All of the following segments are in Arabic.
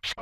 طعم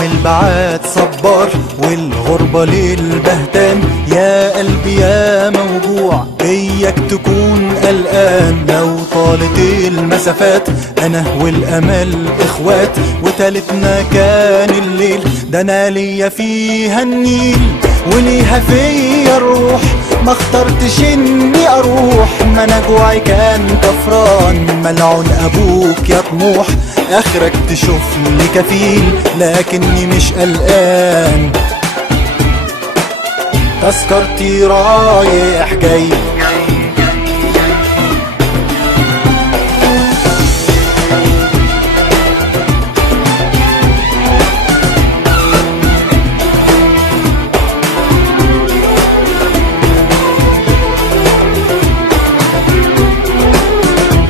البعاد صبار والغربة للبهتان، يا قلبي يا موجوع إياك تكون قلقان. لو طالت المسافات أنا والأمل إخوات، وتالتنا كان الليل، ده أنا ليا فيها النيل وليها فيا الروح. ما اخترتش اني اروح، ما انا جوعي كان كفران. ملعون ابوك يا طموح، اخرك تشوف لي كفيل لكني مش قلقان. تذكرتي رايح جاي،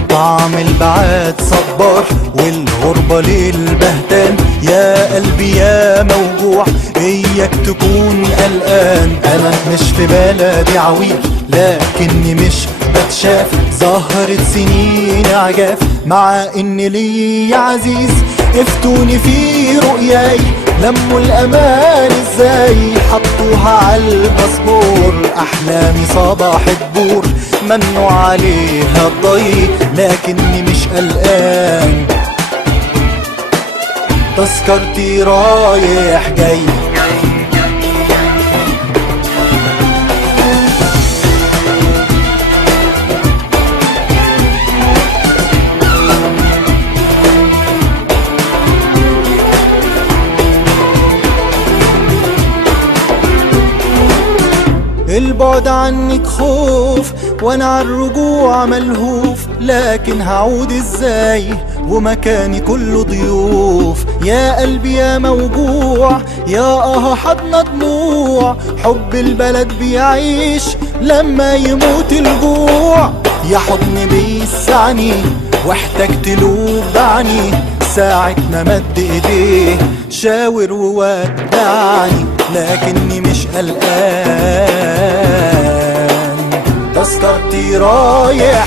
طعم البعاد صبار والغربة للبهتان، يا قلبي يا موجوع إياك تكون قلقان. أنا مش في بلدي عويل لكني مش بتشاف، ظهرت سنين عجاف مع إن لي عزيز. افتوني في رؤياي لموا الأمان ازاي، حطوها عالباسبور. أحلامي صباح الدور منوا عليها الضي لكني مش قلقان. تذكرتي رايح جاي، البعد عنك خوف وانا عالرجوع ملهوف. لكن هعود ازاي ومكاني كله ضيوف؟ يا قلبي يا موجوع يا حضن دموع، حب البلد بيعيش لما يموت الجوع. يا حضن بيسعني واحتجت له بعني، ساعة ما مد ايديه شاور وودعني لكني مش قلقان. تذكرتي رايح